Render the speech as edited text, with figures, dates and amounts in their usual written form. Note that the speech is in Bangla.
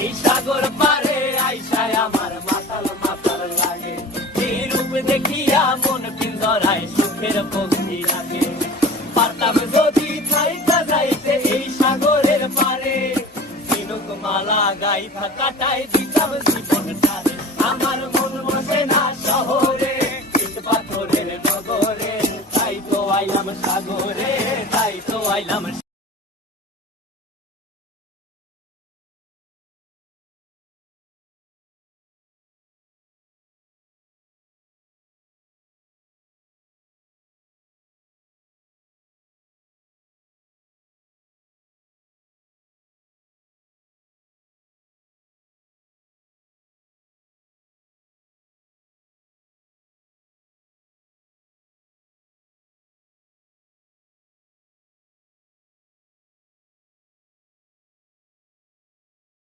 এই সাগর পারে আইসায় আমার মাতাল মাতাল লাগে, এই রূপ দেখিয়া মন পিঞ্জরায় সুখের পক্ষী লাগে। পারতাম যদি থাইকা যাইতে এই সাগরের পারে, ঝিনুক মালা গাইথা কাটায় দিতাম জীবনটারে। আমার মন বসে না শহরে, ইট পাথরের নগরে, তাই তো আইলাম সাগরে, তাই তো আইলাম